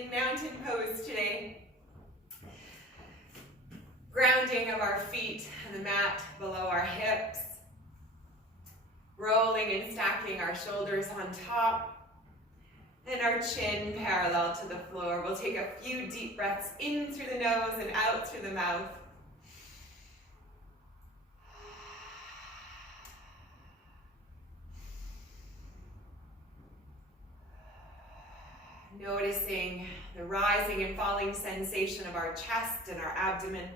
in mountain pose today. Grounding of our feet on the mat below our hips. Rolling and stacking our shoulders on top. And our chin parallel to the floor. We'll take a few deep breaths in through the nose and out through the mouth. Noticing the rising and falling sensation of our chest and our abdomen.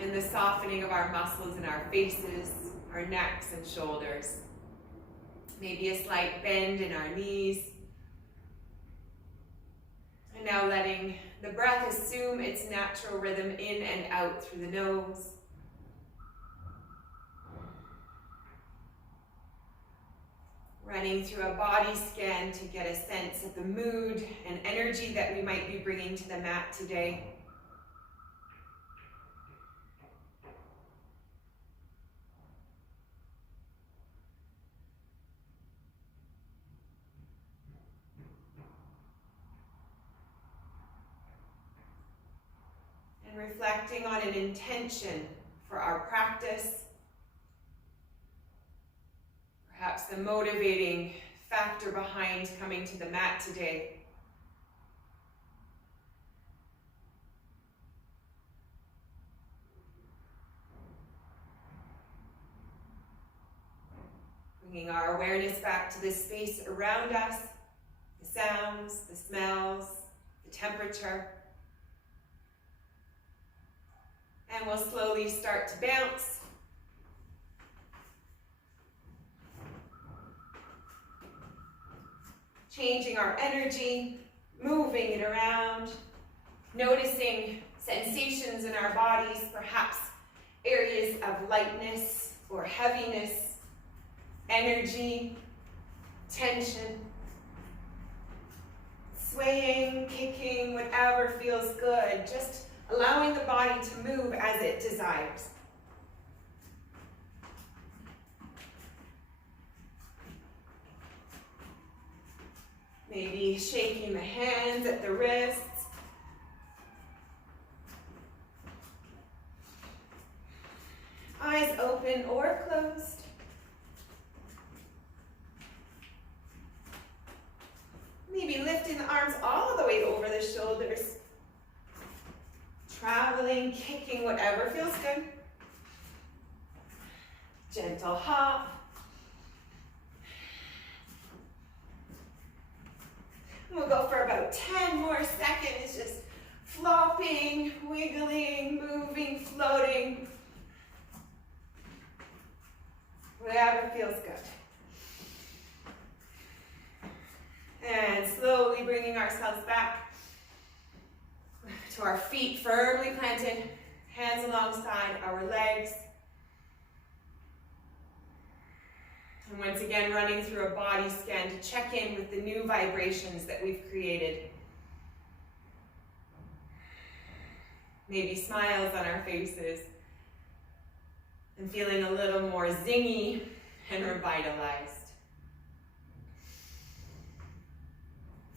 And the softening of our muscles in our faces, our necks and shoulders. Maybe a slight bend in our knees. And now letting the breath assume its natural rhythm in and out through the nose. Running through a body scan to get a sense of the mood and energy that we might be bringing to the mat today. And reflecting on an intention for our practice. Perhaps the motivating factor behind coming to the mat today. Bringing our awareness back to the space around us, the sounds, the smells, the temperature. And we'll slowly start to bounce. Changing our energy, moving it around, noticing sensations in our bodies, perhaps areas of lightness or heaviness, energy, tension, swaying, kicking, whatever feels good, just allowing the body to move as it desires. Maybe shaking the hands at the wrists. Eyes open or closed. Maybe lifting the arms all the way over the shoulders. Traveling, kicking, whatever feels good. Gentle hop. We'll go for about 10 more seconds, just flopping, wiggling, moving, floating. Whatever feels good. And slowly bringing ourselves back to our feet firmly planted, hands alongside our legs. And once again, running through a body scan to check in with the new vibrations that we've created. Maybe smiles on our faces. And feeling a little more zingy and revitalized.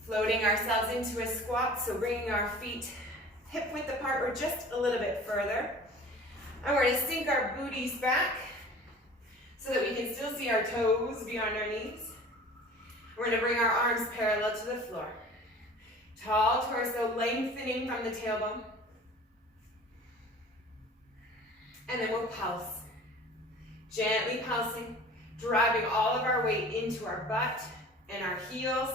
Floating ourselves into a squat, so bringing our feet hip width apart or just a little bit further. And we're going to sink our booties back, so that we can still see our toes beyond our knees. We're going to bring our arms parallel to the floor. Tall torso lengthening from the tailbone. And then we'll pulse. Gently pulsing, driving all of our weight into our butt and our heels.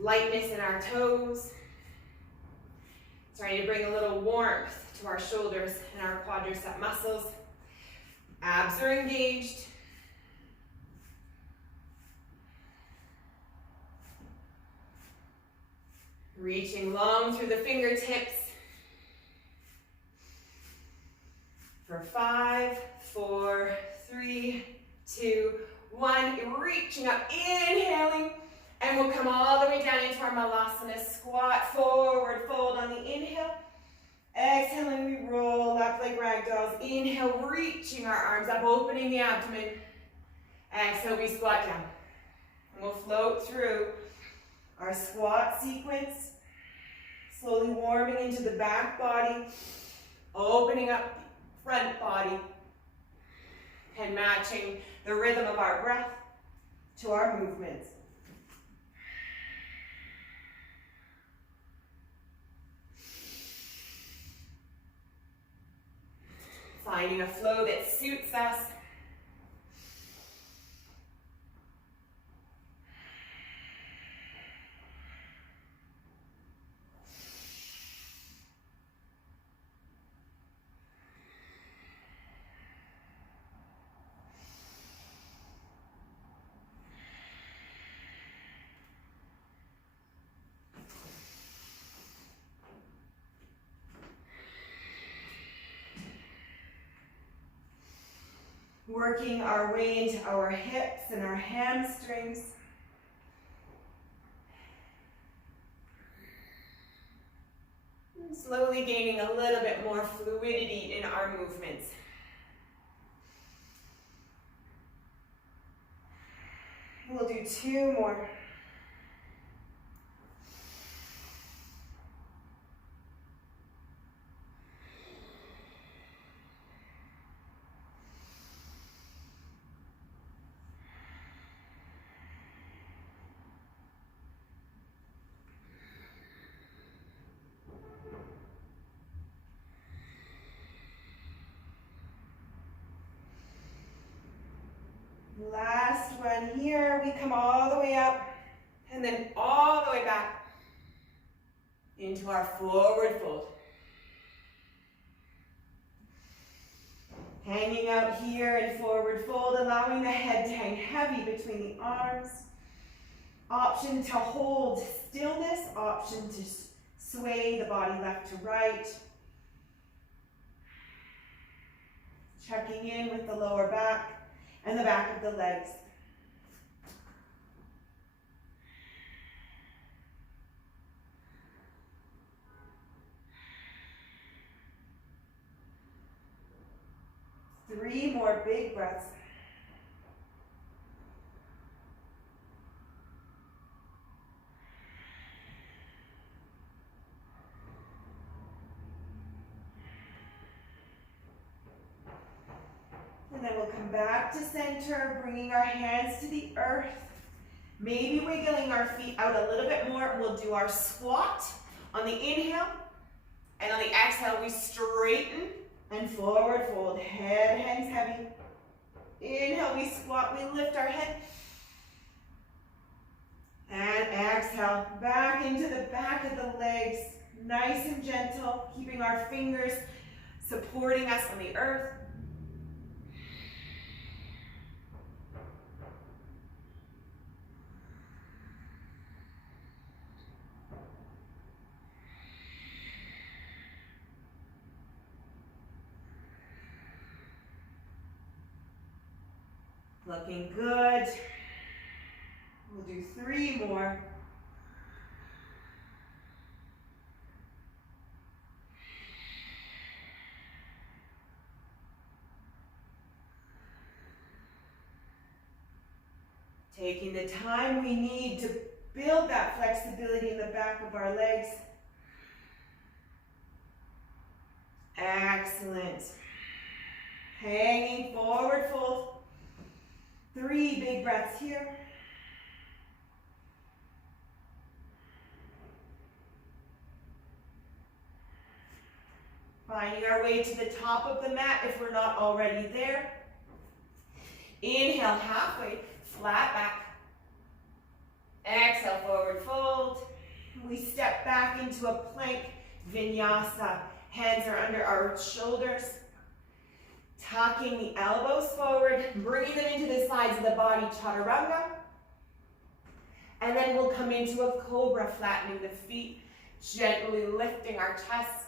Lightness in our toes. Starting to bring a little warmth to our shoulders and our quadricep muscles. Abs are engaged. Reaching long through the fingertips for 5, 4, 3, 2, 1. Reaching up, inhaling, and we'll come all the way down into our malasana squat, forward fold on the inhale. Exhaling, we roll up like ragdolls. Inhale, reaching our arms up, opening the abdomen. Exhale, we squat down. And we'll float through our squat sequence, slowly warming into the back body, opening up the front body, and matching the rhythm of our breath to our movements. Finding a flow that suits us. Working our way into our hips and our hamstrings. And slowly gaining a little bit more fluidity in our movements. We'll do 2 more. Last one here. We come all the way up and then all the way back into our forward fold. Hanging out here in forward fold, allowing the head to hang heavy between the arms. Option to hold stillness, option to sway the body left to right. Checking in with the lower back and the back of the legs. Three more big breaths. And then we'll come back to center, bringing our hands to the earth. Maybe wiggling our feet out a little bit more. We'll do our squat on the inhale. And on the exhale, we straighten and forward fold. Head hangs heavy. Inhale, we squat, we lift our head. And exhale, back into the back of the legs. Nice and gentle, keeping our fingers supporting us on the earth. Looking good. We'll do 3 more. Taking the time we need to build that flexibility in the back of our legs. Excellent. Hanging forward fold. 3 big breaths here. Finding our way to the top of the mat if we're not already there. Inhale, halfway, flat back. Exhale, forward fold. We step back into a plank vinyasa. Hands are under our shoulders. Tucking the elbows forward, bringing them into the sides of the body, chaturanga. And then we'll come into a cobra, flattening the feet, gently lifting our chest,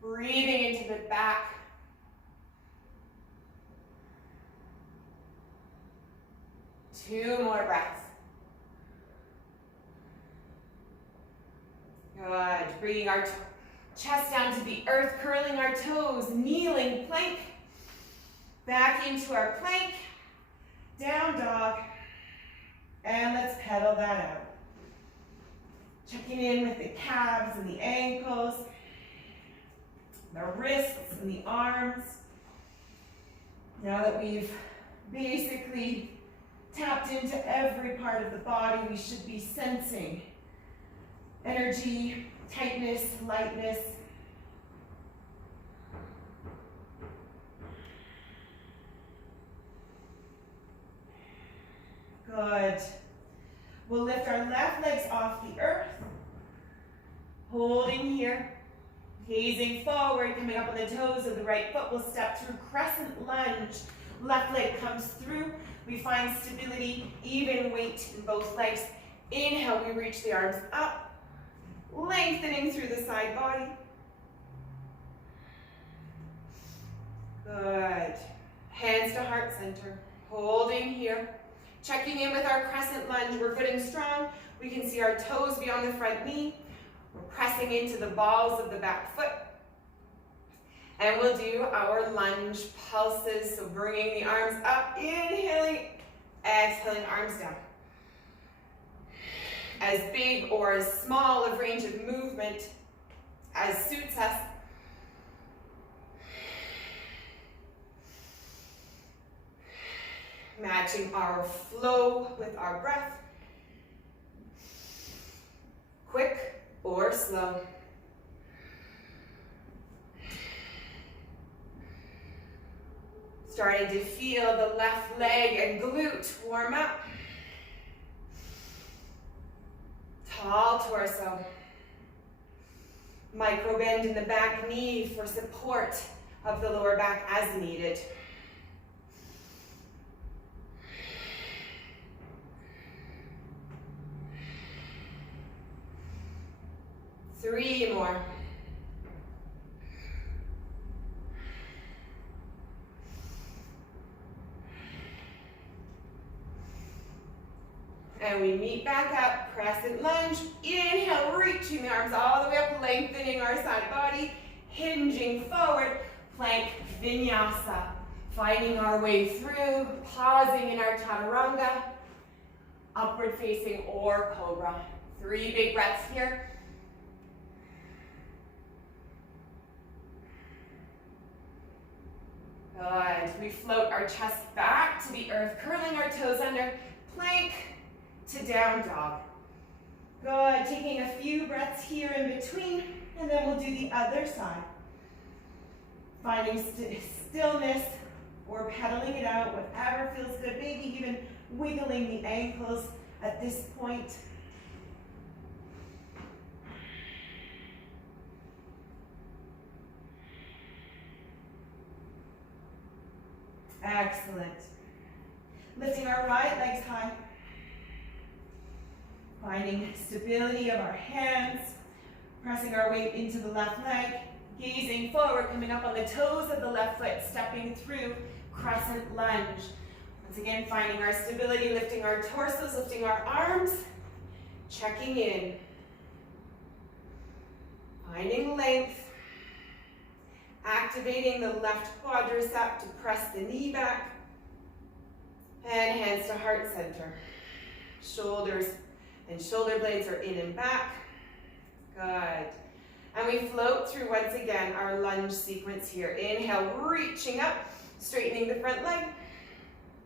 breathing into the back. Two more breaths. Good. Bringing our chest down to the earth, curling our toes, kneeling plank. Back into our plank, down dog. And let's pedal that out. Checking in with the calves and the ankles, the wrists and the arms. Now that we've basically tapped into every part of the body, we should be sensing energy, tightness, lightness. Good. We'll lift our left legs off the earth, holding here, gazing forward, coming up on the toes of the right foot. We'll step through crescent lunge. Left leg comes through. We find stability, even weight in both legs. Inhale, we reach the arms up, lengthening through the side body. Good. Hands to heart center, holding here. Checking in with our crescent lunge. We're good and strong. We can see our toes beyond the front knee. We're pressing into the balls of the back foot. And we'll do our lunge pulses. So bringing the arms up, inhaling, exhaling, arms down. As big or as small of range of movement as suits us. Matching our flow with our breath. Quick or slow. Starting to feel the left leg and glute warm up. Tall torso. Micro bend in the back knee for support of the lower back as needed. Three more. And we meet back up, crescent lunge. Inhale, reaching the arms all the way up, lengthening our side body, hinging forward, plank vinyasa. Finding our way through, pausing in our chaturanga, upward facing or cobra. 3 big breaths here. Good. We float our chest back to the earth, curling our toes under, plank to down dog. Good. Taking a few breaths here in between, and then we'll do the other side. Finding stillness or pedaling it out, whatever feels good. Maybe even wiggling the ankles at this point. Excellent. Lifting our right legs high. Finding stability of our hands. Pressing our weight into the left leg. Gazing forward, coming up on the toes of the left foot, stepping through crescent lunge. Once again, finding our stability, lifting our torsos, lifting our arms. Checking in. Finding length. Activating the left quadricep to press the knee back. And hands to heart center. Shoulders and shoulder blades are in and back. Good. And we float through once again our lunge sequence here. Inhale, reaching up, straightening the front leg.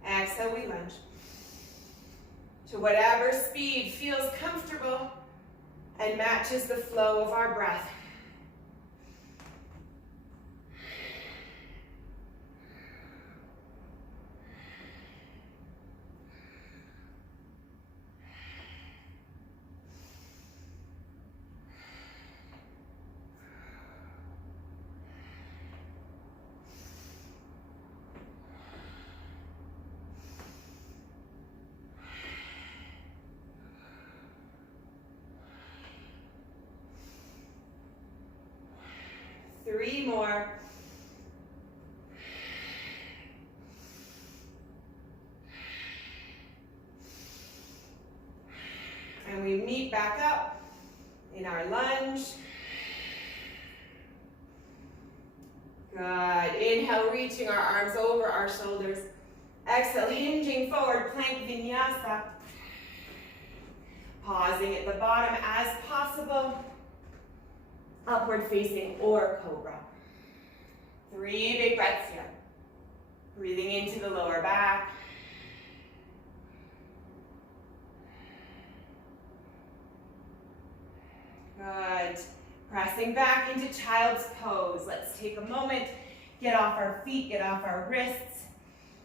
Exhale, we lunge. To whatever speed feels comfortable and matches the flow of our breath. Three more. And we meet back up in our lunge. Good. Inhale, reaching our arms over our shoulders. Exhale, hinging forward, plank vinyasa. Pausing at the bottom as possible. Upward facing or cobra. 3 big breaths here. Breathing into the lower back. Good. Pressing back into child's pose. Let's take a moment, get off our feet, get off our wrists.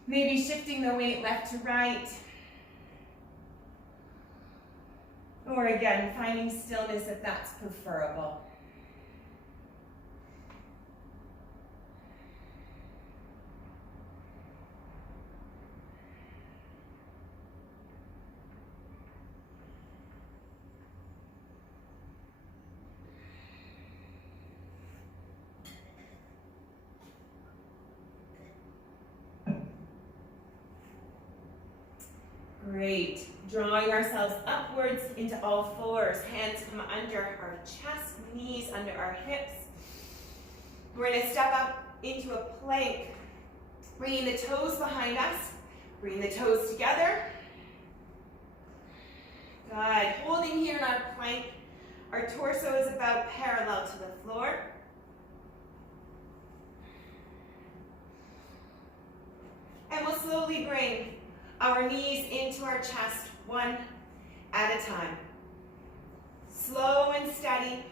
Maybe shifting the weight left to right. Or again, finding stillness if that's preferable. Great. Drawing ourselves upwards into all fours. Hands come under our chest, knees under our hips. We're going to step up into a plank. Bringing the toes behind us. Bring the toes together. Good. Holding here in our plank. Our torso is about parallel to the floor. And we'll slowly bring our knees into our chest, one at a time. Slow and steady.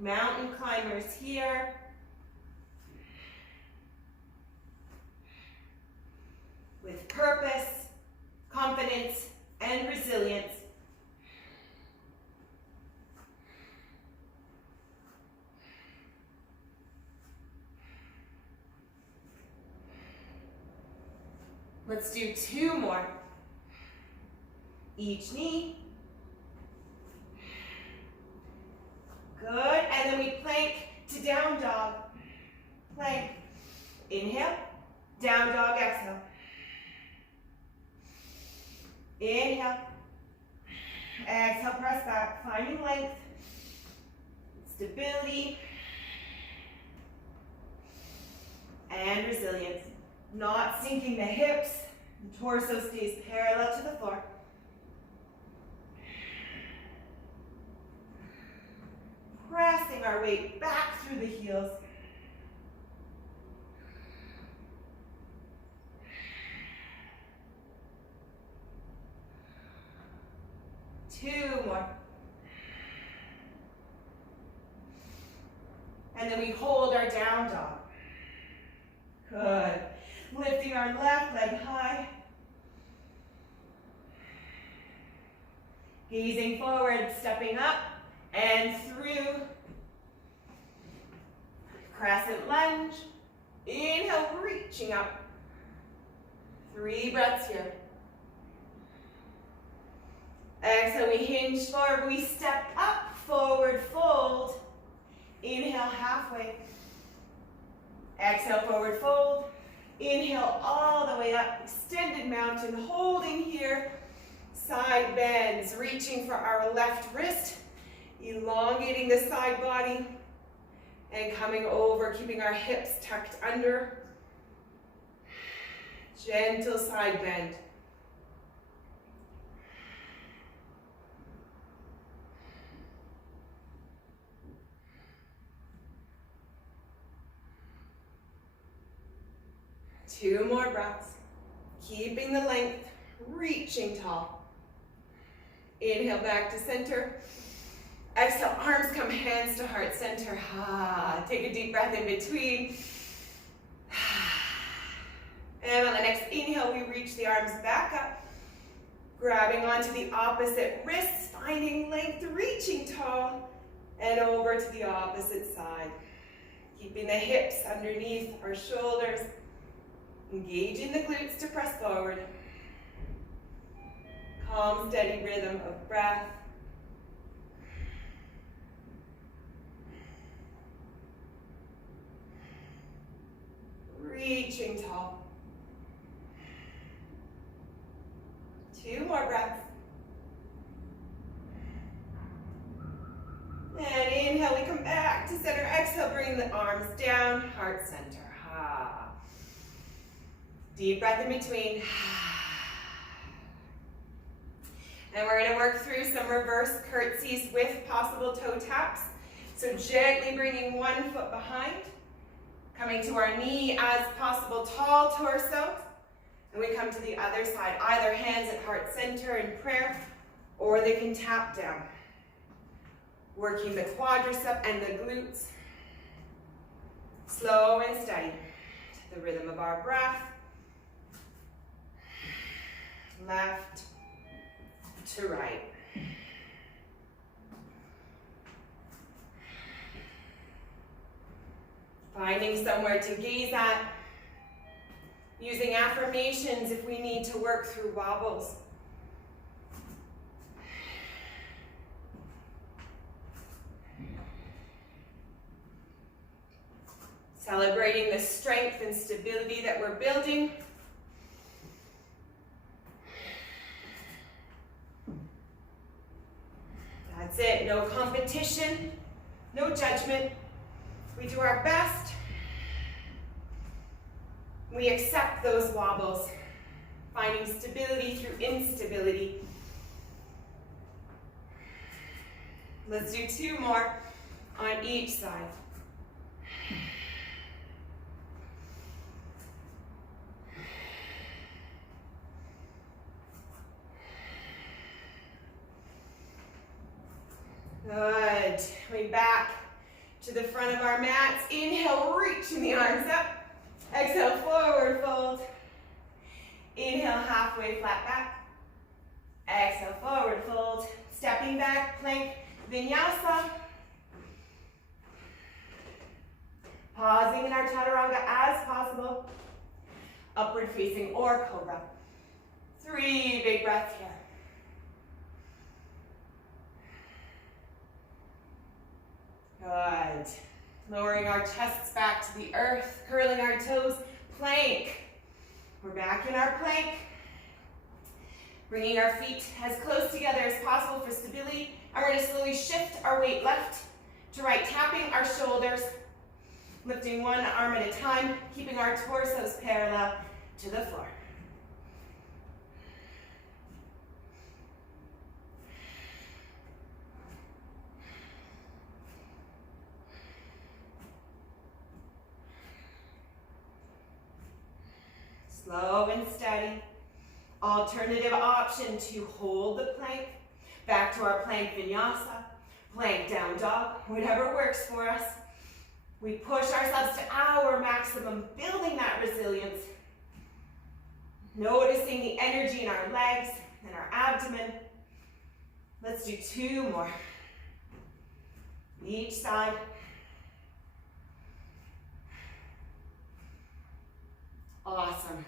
Mountain climbers here. With purpose, confidence, and resilience. Let's do 2 more. Each knee. Good, and then we plank to down dog. Plank. Inhale, down dog, exhale. Inhale. Exhale, press back, finding length, stability, and resilience. Not sinking the hips, the torso stays parallel to the floor. Pressing our weight back through the heels. Two more. And then we hold our down dog. Good. Lifting our left leg high. Gazing forward, stepping up and through. Crescent lunge. Inhale, reaching up. 3 breaths here. Exhale, we hinge forward. We step up, forward fold. Inhale, halfway. Exhale, forward fold. Inhale all the way up, extended mountain, holding here. Side bends, reaching for our left wrist, elongating the side body, and coming over, keeping our hips tucked under. Gentle side bend. Two more breaths, keeping the length, reaching tall. Inhale back to center. Exhale, arms come hands to heart center. Take a deep breath in between. And on the next inhale, we reach the arms back up, grabbing onto the opposite wrists, finding length, reaching tall, and over to the opposite side. Keeping the hips underneath our shoulders. Engaging the glutes to press forward. Calm, steady rhythm of breath. Reaching tall. 2 more breaths. And inhale, we come back to center. Exhale, bring the arms down, heart center. Deep breath in between. And we're going to work through some reverse curtsies with possible toe taps. So gently bringing one foot behind, coming to our knee as possible, tall torso. And we come to the other side, either hands at heart center in prayer, or they can tap down. Working the quadricep and the glutes. Slow and steady to the rhythm of our breath. Left to right. Finding somewhere to gaze at. Using affirmations if we need to work through wobbles. Celebrating the strength and stability that we're building. That's it, no competition, no judgment. We do our best. We accept those wobbles, finding stability through instability. Let's do 2 more on each side. Good. Coming back to the front of our mats. Inhale, reaching the arms up. Exhale, forward fold. Inhale, halfway flat back. Exhale, forward fold. Stepping back, plank, vinyasa. Pausing in our chaturanga as possible. Upward facing or cobra. 3 big breaths here. Good. Lowering our chests back to the earth, curling our toes, plank. We're back in our plank. Bringing our feet as close together as possible for stability. And we're going to slowly shift our weight left to right, tapping our shoulders, lifting one arm at a time, keeping our torsos parallel to the floor. Slow and steady. Alternative option to hold the plank. Back to our plank vinyasa. Plank down dog. Whatever works for us. We push ourselves to our maximum, building that resilience. Noticing the energy in our legs and our abdomen. Let's do 2 more. Each side. Awesome.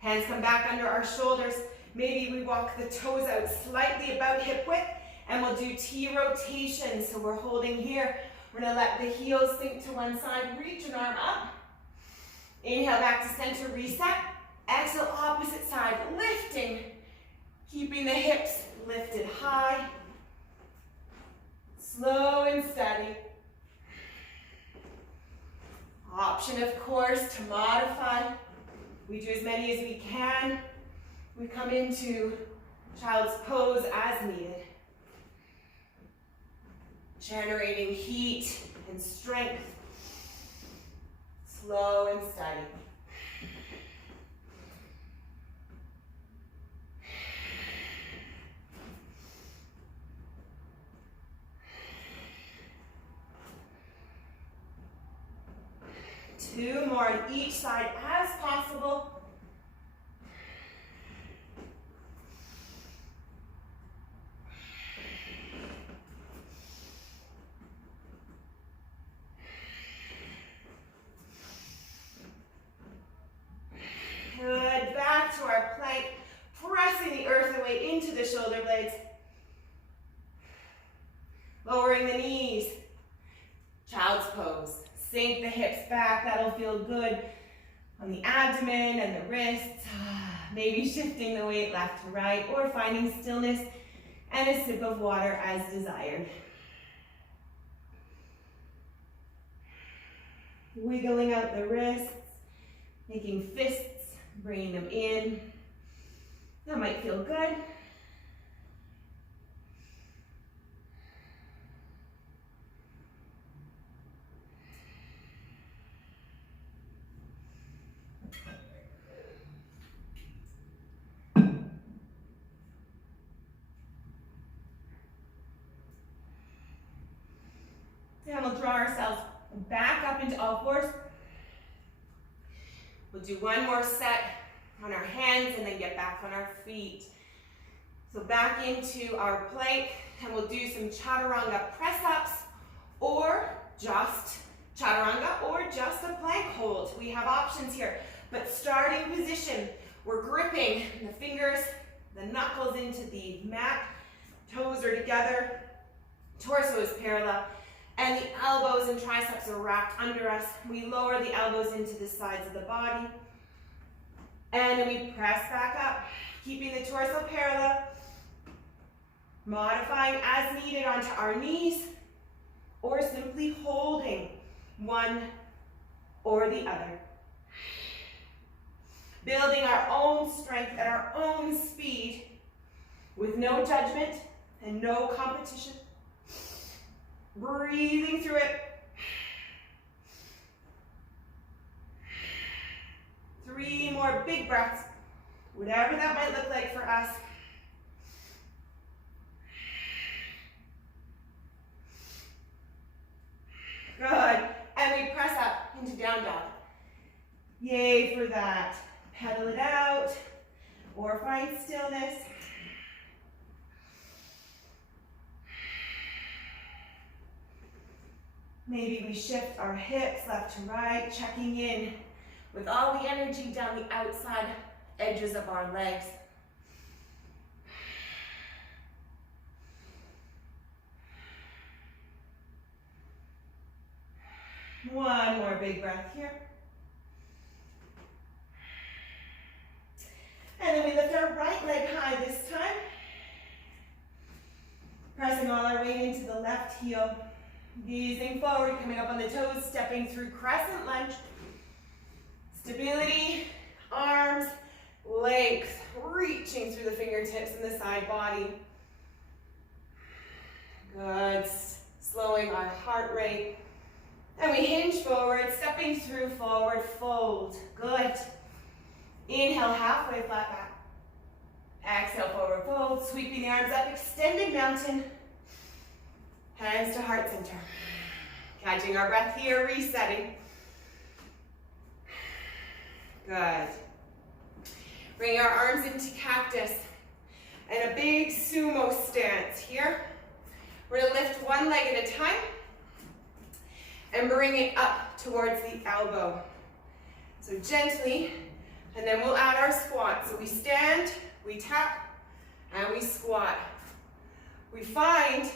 Hands come back under our shoulders. Maybe we walk the toes out slightly about hip width, and we'll do T rotation. So we're holding here. We're going to let the heels sink to one side. Reach an arm up. Inhale back to center, reset. Exhale, opposite side, lifting. Keeping the hips lifted high. Slow and steady. Option, of course, to modify. We do as many as we can. We come into child's pose as needed. Generating heat and strength. Slow and steady. Two more on each side as possible. Good, back to our plank, pressing the earth away into the shoulder blades. Lowering the knees, child's pose. Sink the hips back, that'll feel good on the abdomen and the wrists. Maybe shifting the weight left to right or finding stillness and a sip of water as desired. Wiggling out the wrists, making fists, bringing them in. That might feel good. draw ourselves back up into all fours. We'll do one more set on our hands and then get back on our feet. So back into our plank, and we'll do some chaturanga press-ups, or just chaturanga, or just a plank hold. We have options here. But starting position, we're gripping the fingers, the knuckles into the mat, toes are together, torso is parallel, and the elbows and triceps are wrapped under us. We lower the elbows into the sides of the body, and then we press back up, keeping the torso parallel, modifying as needed onto our knees, or simply holding one or the other. Building our own strength at our own speed with no judgment and no competition. Breathing through it. 3 more big breaths, whatever that might look like for us. Good. And we press up into down dog. Yay for that. Pedal it out, or find stillness. Maybe we shift our hips left to right, checking in with all the energy down the outside edges of our legs. One more big breath here. And then we lift our right leg high this time. Pressing all our weight into the left heel. Gazing forward, coming up on the toes, stepping through crescent lunge. Stability, arms, length, reaching through the fingertips and the side body. Good. Slowing our heart rate. And we hinge forward, stepping through forward fold. Good. Inhale, halfway flat back. Exhale, forward fold, sweeping the arms up, extended mountain. Hands to heart center. Catching our breath here, resetting. Good. Bring our arms into cactus and a big sumo stance here. We're gonna lift one leg at a time and bring it up towards the elbow. So gently, and then we'll add our squat. So we stand, we tap, and we squat. We find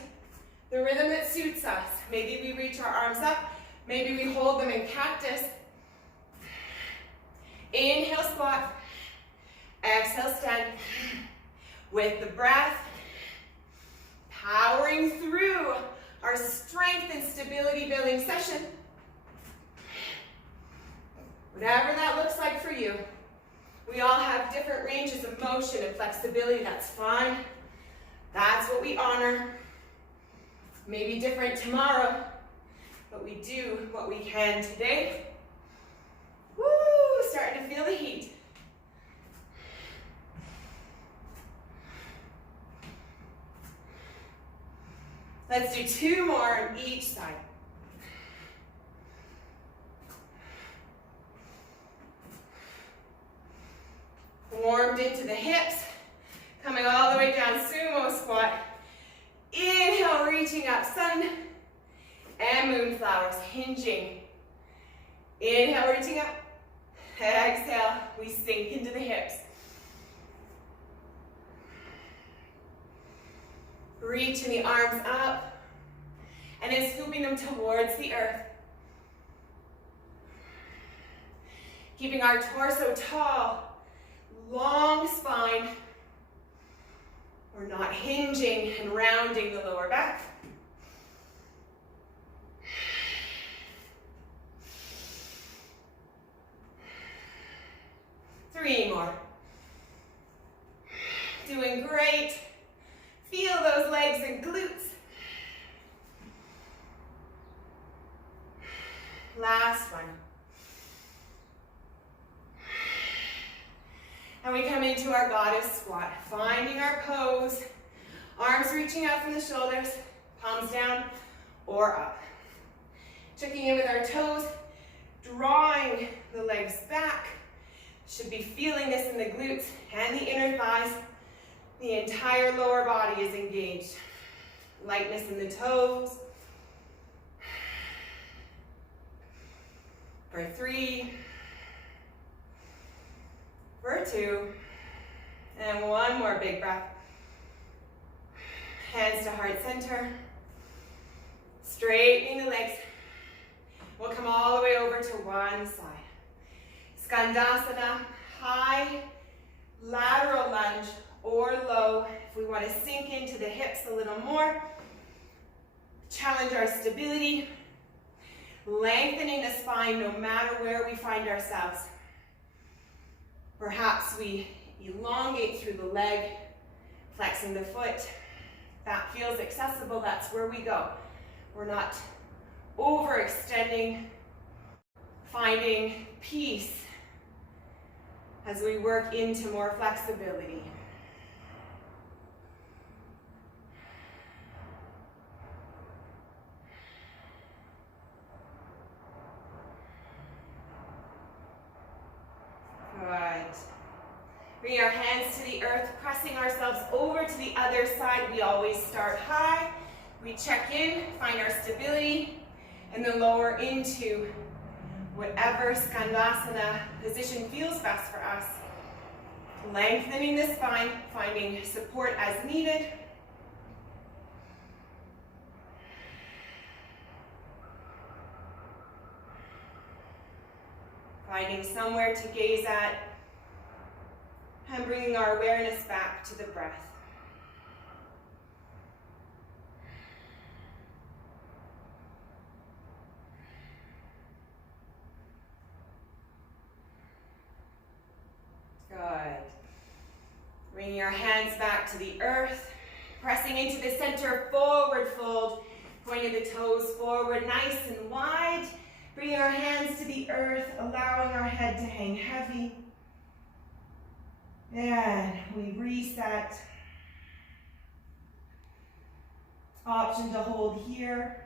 the rhythm that suits us. Maybe we reach our arms up, maybe we hold them in cactus. Inhale, squat. Exhale, stand. With the breath, powering through our strength and stability building session. Whatever that looks like for you. We all have different ranges of motion and flexibility, that's fine. That's what we honor. Maybe different tomorrow, but we do what we can today. Woo, starting to feel the heat. Let's do 2 more on each side. Warmed into the hips, coming all the way down, sumo squat. Inhale, reaching up, sun and moonflowers, hinging. Inhale, reaching up. Exhale, we sink into the hips. Reaching the arms up and then scooping them towards the earth. Keeping our torso tall, long spine. We're not hinging and rounding the lower back. Three more. Doing great. Feel those legs and glutes. Last one. And we come into our goddess squat, finding our pose, arms reaching out from the shoulders, palms down or up. Checking in with our toes, drawing the legs back. Should be feeling this in the glutes and the inner thighs. The entire lower body is engaged. Lightness in the toes. For 3, for 2, and one more big breath. Hands to heart center. Straightening the legs. We'll come all the way over to one side. Skandasana, high lateral lunge or low. If we want to sink into the hips a little more, challenge our stability, lengthening the spine no matter where we find ourselves. Perhaps we elongate through the leg, flexing the foot. That feels accessible, that's where we go. We're not overextending, finding peace as we work into more flexibility. Good. Bring our hands to the earth, pressing ourselves over to the other side. We always start high. We check in, find our stability, and then lower into whatever Skandasana position feels best for us. Lengthening the spine, finding support as needed. Finding somewhere to gaze at, and bringing our awareness back to the breath. Good. Bringing our hands back to the earth, pressing into the center, forward fold, pointing the toes forward, nice and wide. Bringing our hands to the earth, allowing our head to hang heavy. And we reset. Option to hold here.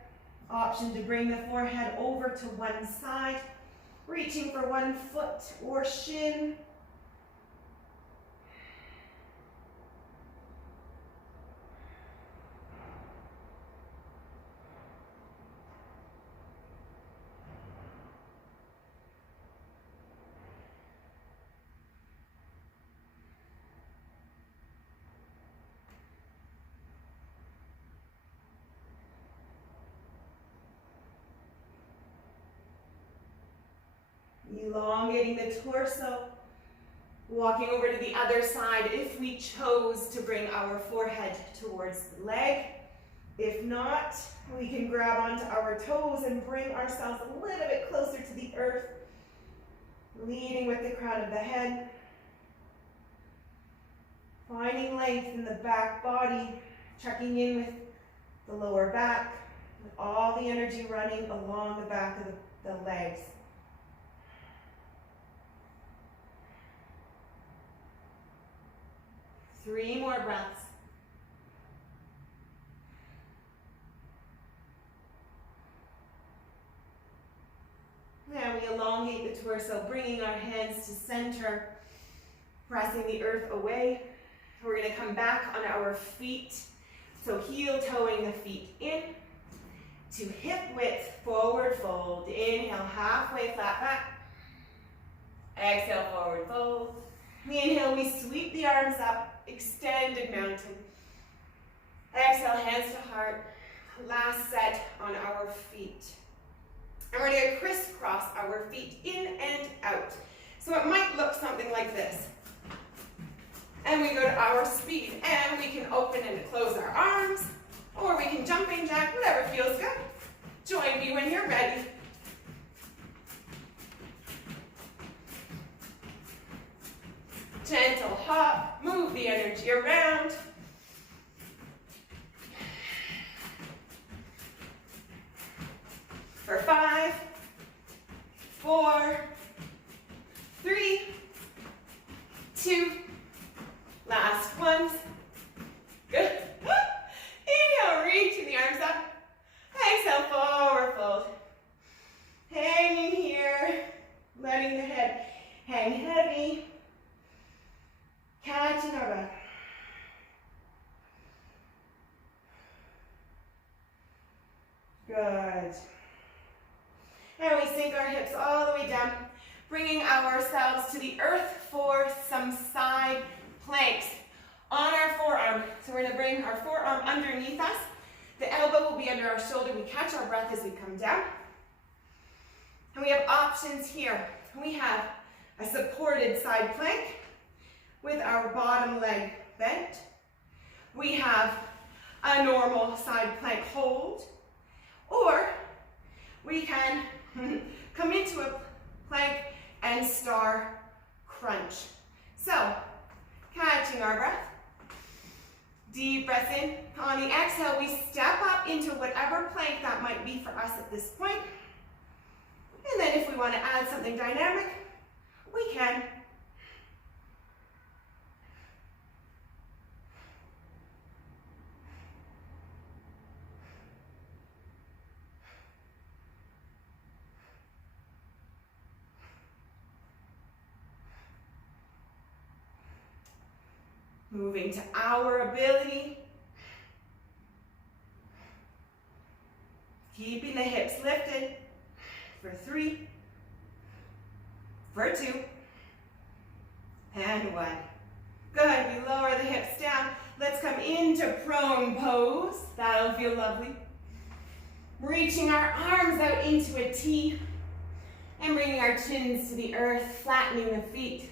Option to bring the forehead over to one side, reaching for one foot or shin. Elongating the torso, walking over to the other side if we chose to bring our forehead towards the leg. If not, we can grab onto our toes and bring ourselves a little bit closer to the earth, leading with the crown of the head. Finding length in the back body, checking in with the lower back, with all the energy running along the back of the legs. Three more breaths. And we elongate the torso, bringing our hands to center, pressing the earth away. We're going to come back on our feet. So heel toeing the feet in to hip width, forward fold. Inhale, halfway flat back. Exhale, forward fold. Inhale, we sweep the arms up, extended mountain. Exhale, hands to heart. Last set on our feet. And we're going to crisscross our feet in and out. So it might look something like this. And we go to our speed, and we can open and close our arms, or we can jumping jack, whatever feels good. Join me when you're ready. Gentle hop, move the energy around. For 5, 4, 3, 2, last ones. Good. Inhale, reaching the arms up. Exhale, forward fold. Catching our breath. Good. And we sink our hips all the way down, bringing ourselves to the earth for some side planks on our forearm. So we're going to bring our forearm underneath us. The elbow will be under our shoulder. We catch our breath as we come down. And we have options here. We have a supported side plank with our bottom leg bent. We have a normal side plank hold. Or we can come into a plank and star crunch. So, catching our breath. Deep breath in. On the exhale, we step up into whatever plank that might be for us at this point. And then if we want to add something dynamic, we can. Moving to our ability. Keeping the hips lifted for 3, for 2, and 1. Good, we lower the hips down. Let's come into prone pose. That'll feel lovely. Reaching our arms out into a T and bringing our chins to the earth, flattening the feet.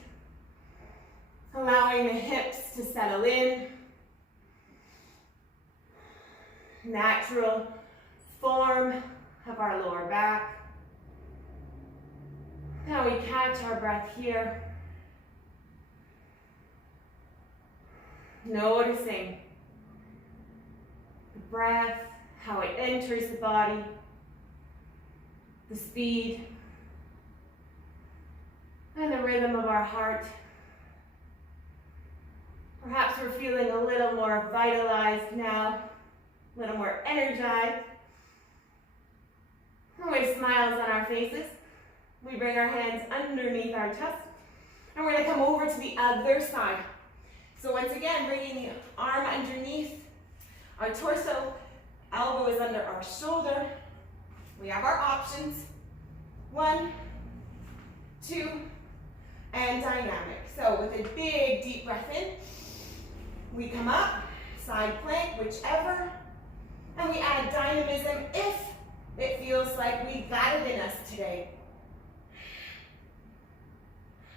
Allowing the hips to settle in. Natural form of our lower back. Now we catch our breath here. Noticing the breath, how it enters the body, the speed, and the rhythm of our heart. Perhaps we're feeling a little more vitalized now, a little more energized. With smiles on our faces, we bring our hands underneath our chest, and we're going to come over to the other side. So once again, bringing the arm underneath our torso, elbow is under our shoulder. We have our options. 1, 2, and dynamic. So with a big deep breath in, we come up, side plank, whichever, and we add dynamism if it feels like we got it in us today.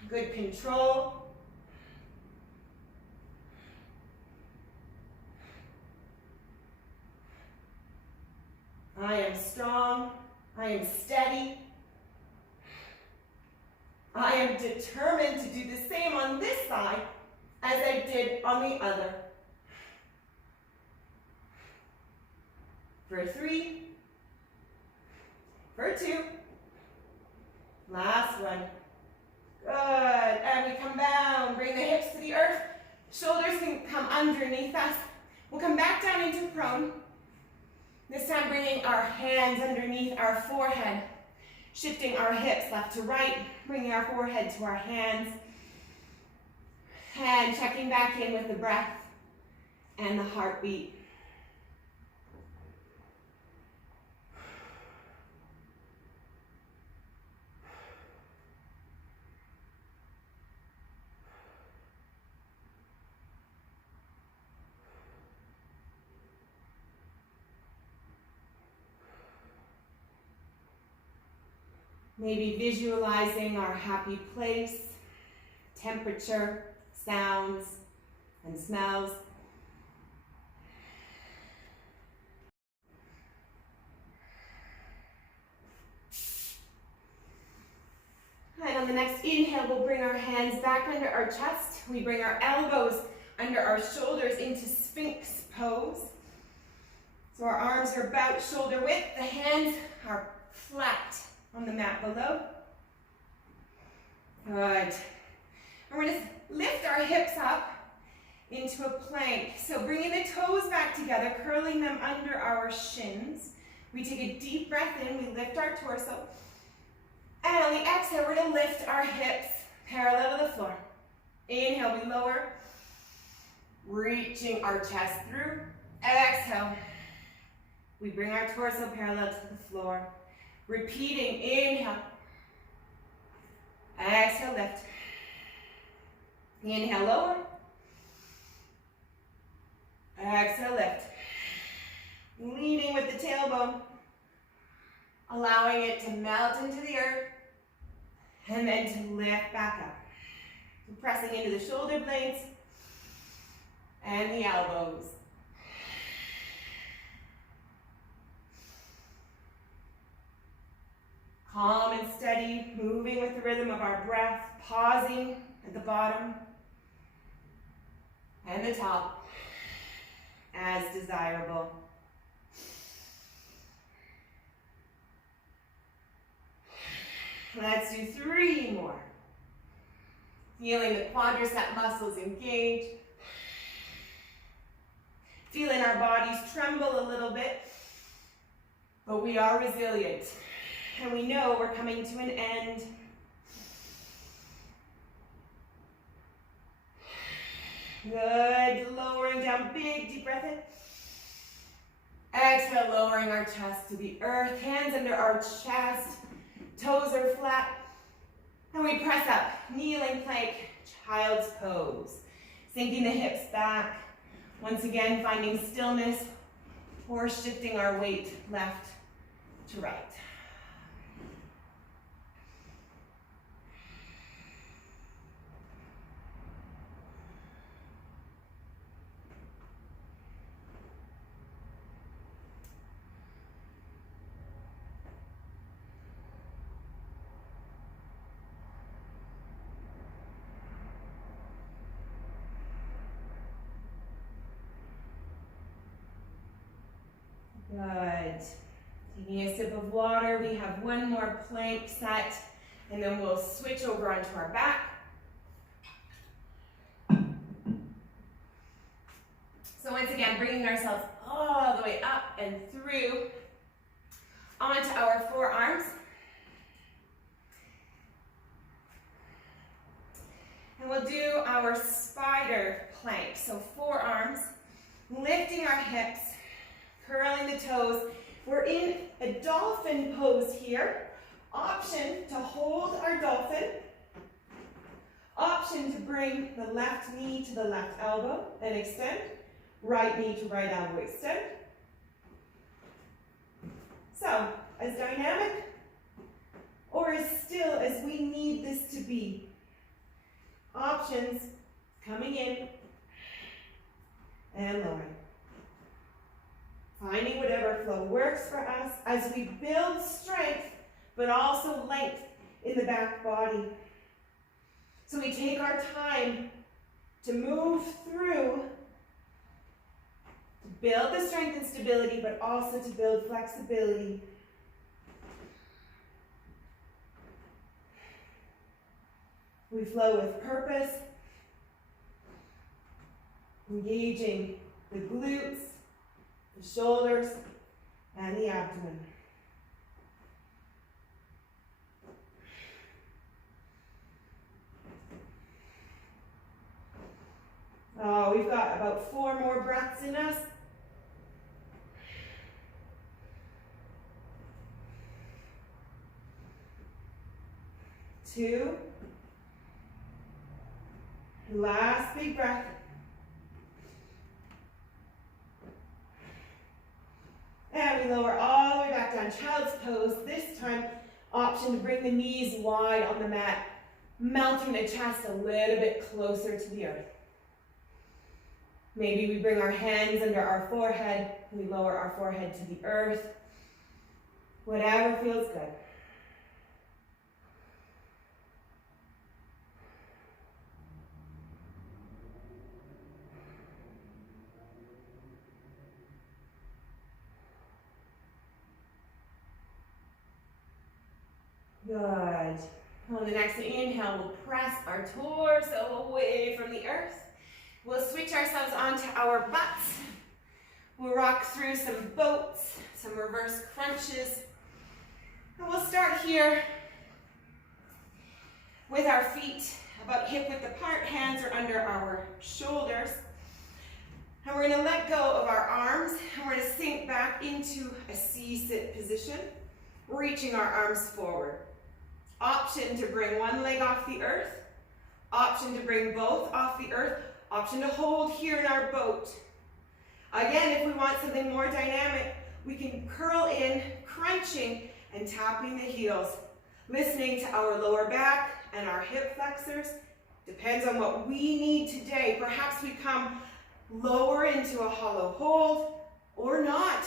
Good control. I am strong. I am steady. I am determined to do the same on this side as I did on the other. For 3, for 2, last one. Good, and we come down, bring the hips to the earth, shoulders can come underneath us. We'll come back down into prone. This time bringing our hands underneath our forehead, shifting our hips left to right, bringing our forehead to our hands, and checking back in with the breath and the heartbeat. Maybe visualizing our happy place, temperature, sounds, and smells. And on the next inhale, we'll bring our hands back under our chest. We bring our elbows under our shoulders into Sphinx pose. So our arms are about shoulder width. The hands are flat on the mat below. Good. And we're going to lift our hips up into a plank. So bringing the toes back together, curling them under our shins. We take a deep breath in, we lift our torso. And on the exhale, we're going to lift our hips parallel to the floor. Inhale, we lower. Reaching our chest through. Exhale. We bring our torso parallel to the floor. Repeating, inhale. Exhale, lift. Inhale, lower. Exhale, lift. Leading with the tailbone. Allowing it to melt into the earth. And then to lift back up. Pressing into the shoulder blades and the elbows. Calm and steady, moving with the rhythm of our breath, pausing at the bottom and the top as desirable. Let's do 3 more. Feeling the quadricep muscles engage. Feeling our bodies tremble a little bit, but we are resilient. And we know we're coming to an end. Good, lowering down, big deep breath in. Exhale, lowering our chest to the earth, hands under our chest, toes are flat. And we press up, kneeling plank, child's pose. Sinking the hips back. Once again, finding stillness or shifting our weight left to right. Good. Taking a sip of water, we have 1 more plank set, and then we'll switch over onto our back. So once again, bringing ourselves all the way up and through onto our forearms. And we'll do our spider plank. So forearms, lifting our hips, curling the toes. We're in a dolphin pose here. Option to hold our dolphin. Option to bring the left knee to the left elbow and extend. Right knee to right elbow, extend. So, as dynamic or as still as we need this to be. Options coming in and lowering. Finding whatever flow works for us as we build strength, but also length in the back body. So we take our time to move through, to build the strength and stability, but also to build flexibility. We flow with purpose, engaging the glutes, the shoulders, and the abdomen. Oh, we've got about 4 more breaths in us. Two. Last big breath. And we lower all the way back down, child's pose. This time, option to bring the knees wide on the mat, mounting the chest a little bit closer to the earth. Maybe we bring our hands under our forehead, we lower our forehead to the earth. Whatever feels good. Good. On the next inhale, we'll press our torso away from the earth. We'll switch ourselves onto our butts. We'll rock through some boats, some reverse crunches. And we'll start here with our feet about hip width apart. Hands are under our shoulders. And we're going to let go of our arms, and we're going to sink back into a C-sit position, reaching our arms forward. Option to bring one leg off the earth, option to bring both off the earth, option to hold here in our boat. Again, if we want something more dynamic, we can curl in, crunching and tapping the heels, listening to our lower back and our hip flexors. Depends on what we need today. Perhaps we come lower into a hollow hold or not.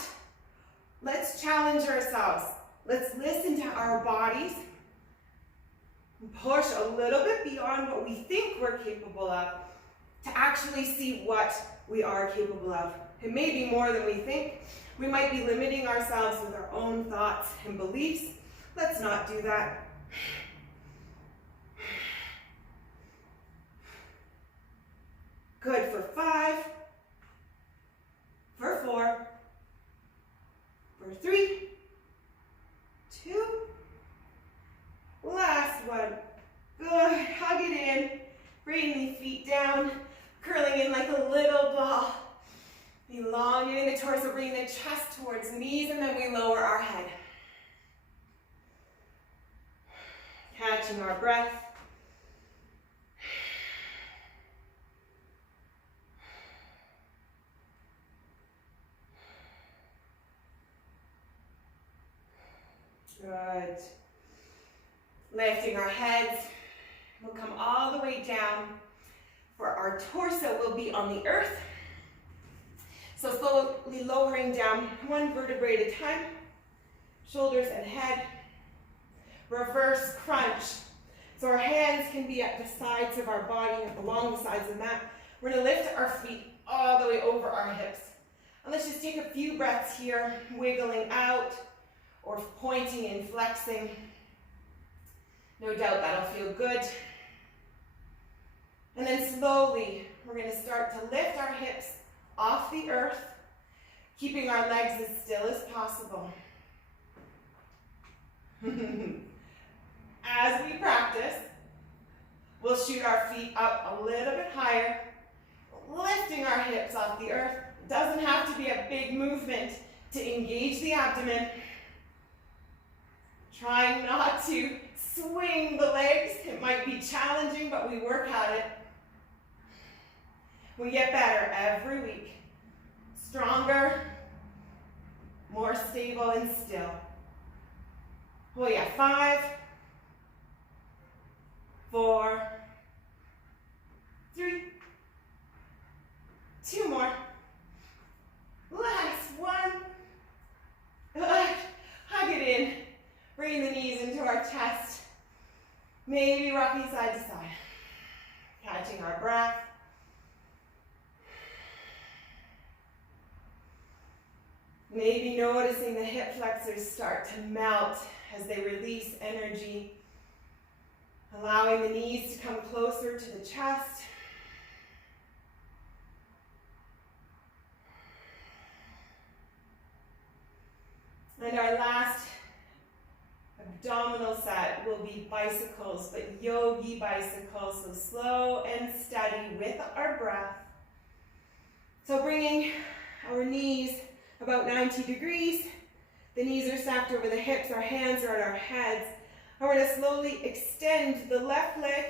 Let's challenge ourselves. Let's listen to our bodies and push a little bit beyond what we think we're capable of to actually see what we are capable of. It may be more than we think. We might be limiting ourselves with our own thoughts and beliefs. Let's not do that. Good for 5, for 4, for 3, 2, last one. Good, hug it in, bring the feet down, curling in like a little ball. Elongating the torso, bringing the chest towards the knees, and then we lower our head. Catching our breath. Good. Lifting our heads. We'll come all the way down. For our torso will be on the earth. So slowly lowering down one vertebrae at a time. Shoulders and head. Reverse crunch. So our hands can be at the sides of our body, along the sides of the mat. We're going to lift our feet all the way over our hips. And let's just take a few breaths here, wiggling out or pointing and flexing. No doubt that'll feel good. And then slowly, we're going to start to lift our hips off the earth, keeping our legs as still as possible. As we practice, we'll shoot our feet up a little bit higher, lifting our hips off the earth. It doesn't have to be a big movement to engage the abdomen. Trying not to swing the legs. It might be challenging, but we work at it. We get better every week. Stronger, more stable and still. Oh yeah, 5, 4, 3, 2 more. Last one. Good. Hug it in. Bring the knees into our chest. Maybe rocking side to side. Catching our breath. Maybe noticing the hip flexors start to melt as they release energy. Allowing the knees to come closer to the chest. And our last abdominal set will be bicycles, but yogi bicycles, so slow and steady with our breath. So bringing our knees about 90 degrees, the knees are stacked over the hips, our hands are at our heads, and we're going to slowly extend the left leg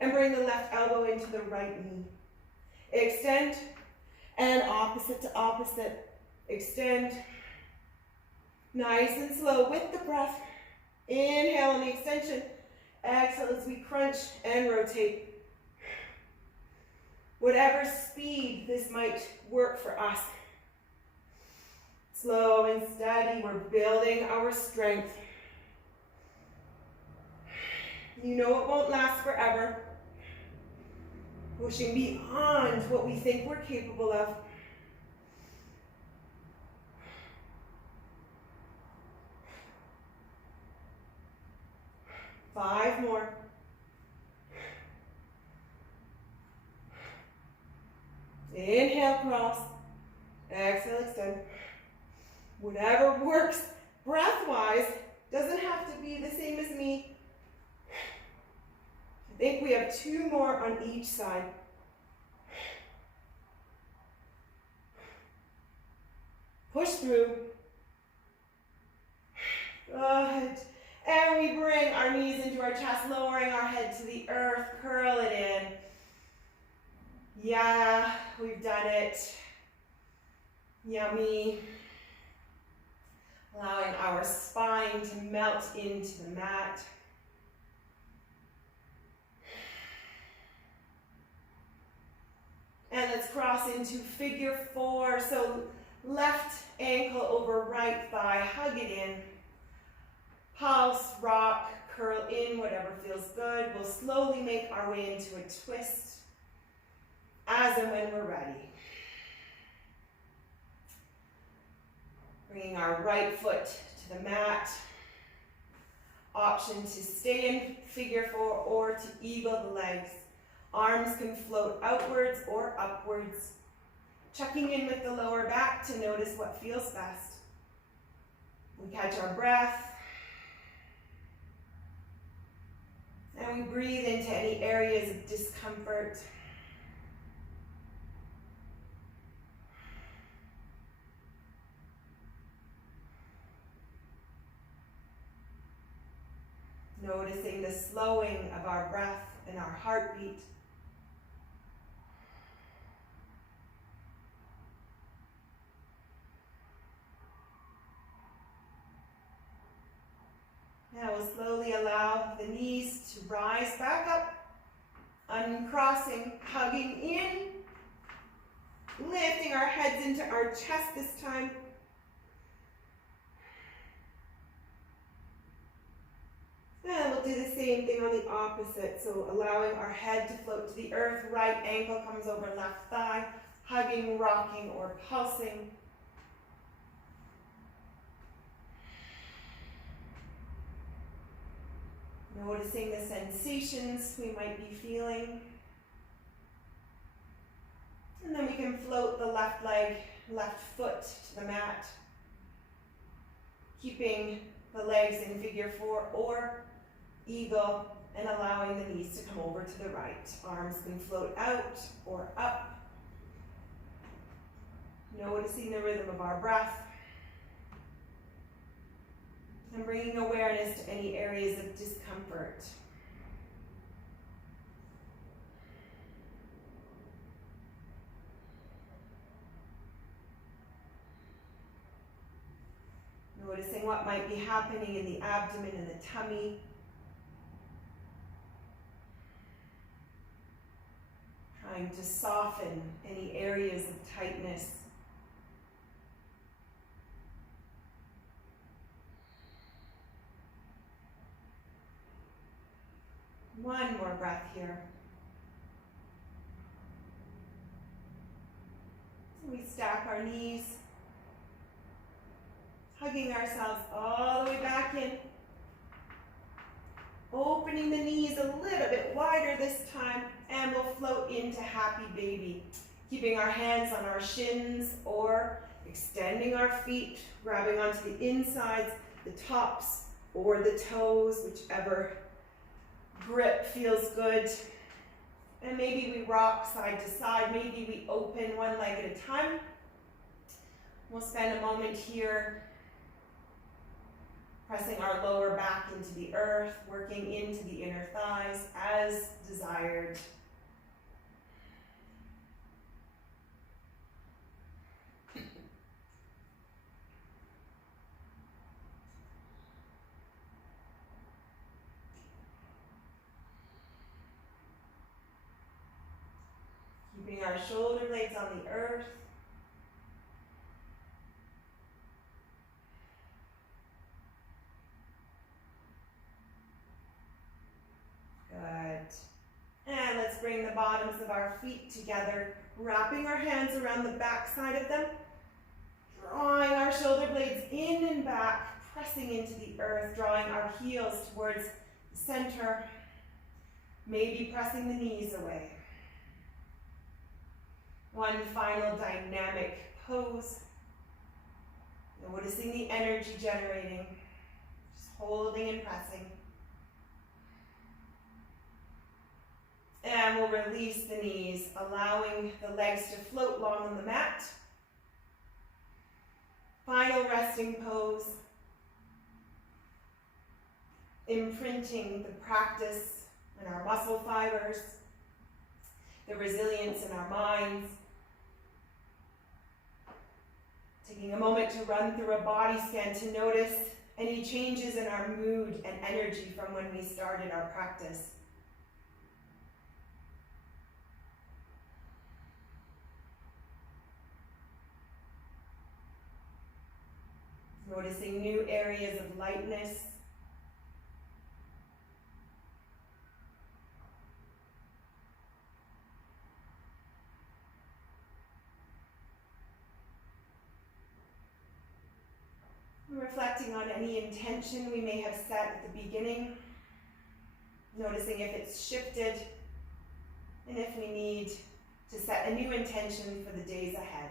and bring the left elbow into the right knee. Extend, and opposite to opposite. Extend, nice and slow with the breath. Inhale on the extension. Exhale as we crunch and rotate. Whatever speed this might work for us. Slow and steady, we're building our strength. You know it won't last forever. Pushing beyond what we think we're capable of. Five more. Inhale, cross. Exhale, extend. Whatever works breath-wise, doesn't have to be the same as me. I think we have 2 more on each side. Push through. Good. And we bring our knees into our chest, lowering our head to the earth. Curl it in. Yeah, we've done it. Yummy. Allowing our spine to melt into the mat. And let's cross into figure 4. So left ankle over right thigh, hug it in. Pulse, rock, curl in, whatever feels good. We'll slowly make our way into a twist as and when we're ready. Bringing our right foot to the mat. Option to stay in figure 4 or to eagle the legs. Arms can float outwards or upwards. Checking in with the lower back to notice what feels best. We catch our breath. And we breathe into any areas of discomfort. Noticing the slowing of our breath and our heartbeat. Now we'll slowly allow the knees to rise back up, uncrossing, hugging in, lifting our heads into our chest this time. And we'll do the same thing on the opposite, so allowing our head to float to the earth, right ankle comes over left thigh, hugging, rocking, or pulsing. Noticing the sensations we might be feeling. And then we can float the left leg, left foot to the mat. Keeping the legs in figure 4 or eagle and allowing the knees to come over to the right. Arms can float out or up. Noticing the rhythm of our breath. And bringing awareness to any areas of discomfort. Noticing what might be happening in the abdomen and the tummy. Trying to soften any areas of tightness. One more breath here. We stack our knees, hugging ourselves all the way back in. Opening the knees a little bit wider this time, and we'll float into happy baby. Keeping our hands on our shins or extending our feet, grabbing onto the insides, the tops, or the toes, whichever grip feels good. And maybe we rock side to side. Maybe we open one leg at a time. We'll spend a moment here pressing our lower back into the earth, working into the inner thighs as desired. Keeping our shoulder blades on the earth. Good. And let's bring the bottoms of our feet together, wrapping our hands around the back side of them, drawing our shoulder blades in and back, pressing into the earth, drawing our heels towards the center, maybe pressing the knees away. One final dynamic pose. Noticing the energy generating, just holding and pressing. And we'll release the knees, allowing the legs to float long on the mat. Final resting pose. Imprinting the practice in our muscle fibers, the resilience in our minds. Taking a moment to run through a body scan to notice any changes in our mood and energy from when we started our practice. Noticing new areas of lightness. Reflecting on any intention we may have set at the beginning. Noticing if it's shifted and if we need to set a new intention for the days ahead.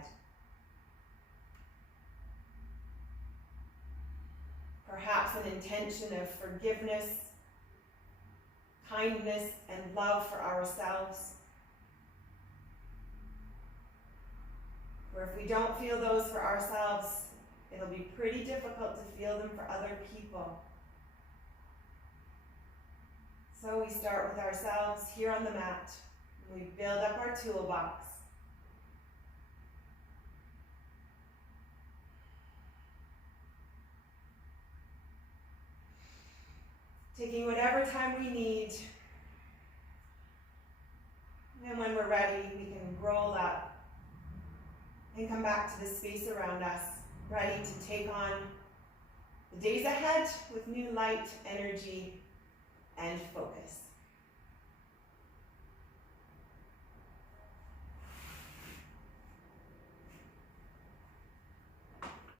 Perhaps an intention of forgiveness, kindness, and love for ourselves. Or if we don't feel those for ourselves, it'll be pretty difficult to feel them for other people. So we start with ourselves here on the mat. And we build up our toolbox. Taking whatever time we need. And when we're ready, we can roll up and come back to the space around us, ready to take on the days ahead with new light, energy, and focus.